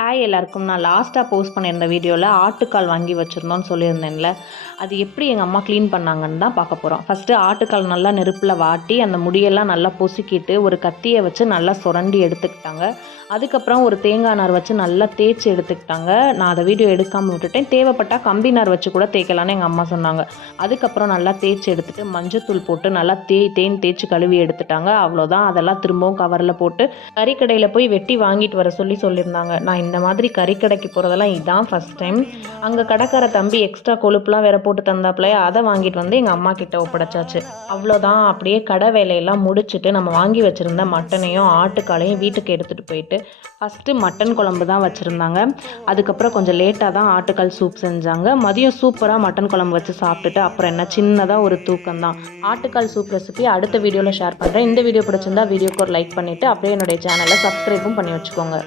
Hi எல்லாருக்கும். நான் லாஸ்ட்டாக போஸ்ட் பண்ணியிருந்த வீடியோவில் ஆட்டுக்கால் வாங்கி வச்சுருந்தோன்னு சொல்லியிருந்தேன்ல, அது எப்படி எங்கள் அம்மா க்ளீன் பண்ணாங்கன்னு தான் பார்க்க போகிறோம். ஃபஸ்ட்டு ஆட்டுக்கால் நல்லா நெருப்பில் வாட்டி அந்த முடியெல்லாம் நல்லா பொசுக்கிட்டு ஒரு கத்தியை வச்சு நல்லா சுரண்டி எடுத்துக்கிட்டாங்க. அதுக்கப்புறம் ஒரு தேங்காய் நார் வச்சு நல்லா தேய்ச்சி எடுத்துக்கிட்டாங்க. நான் அதை வீடியோ எடுக்காமல் விட்டுட்டேன். தேவைப்பட்டால் கம்பி நார் வச்சு கூட தேய்க்கலான்னு எங்கள் அம்மா சொன்னாங்க. அதுக்கப்புறம் நல்லா தேய்ச்சி எடுத்துகிட்டு மஞ்சத்தூள் போட்டு நல்லா தேய்ச்சி கழுவி எடுத்துட்டாங்க. அவ்வளோதான். அதெல்லாம் திரும்பவும் கவரில் போட்டு கறிக்கடையில் போய் வெட்டி வாங்கிட்டு வர சொல்லியிருந்தாங்க. நான் இந்த மாதிரி கறிக்கடைக்கு போகிறதெல்லாம் இதான் ஃபஸ்ட் டைம். அங்கே கடைக்கார தம்பி எக்ஸ்ட்ரா கொழுப்புலாம் வேற போட்டு தந்தாப்புலையே அதை வாங்கிட்டு வந்து எங்கள் அம்மா கிட்ட ஒப்படைச்சாச்சு. அவ்வளோதான். அப்படியே கடை வேலையெல்லாம் முடிச்சுட்டு நம்ம வாங்கி வச்சுருந்த மட்டனையும் ஆட்டுக்காலையும் வீட்டுக்கு எடுத்துகிட்டு போயிட்டு ஃபஸ்ட்டு மட்டன் குழம்பு தான் வச்சுருந்தாங்க. அதுக்கப்புறம் கொஞ்சம் லேட்டாக தான் ஆட்டுக்கால் சூப் செஞ்சாங்க. மதியம் சூப்பராக மட்டன் குழம்பு வச்சு சாப்பிட்டுட்டு அப்புறம் என்ன சின்னதாக ஒரு தூக்கம் தான். ஆட்டுக்கால் சூப் ரெசிபி அடுத்த வீடியோவில் ஷேர் பண்ணுறேன். இந்த வீடியோ பிடிச்சிருந்தா வீடியோக்கு ஒரு லைக் பண்ணிவிட்டு அப்படியே என்னுடைய சேனலை சப்ஸ்கிரைபும் பண்ணி வச்சுக்கோங்க.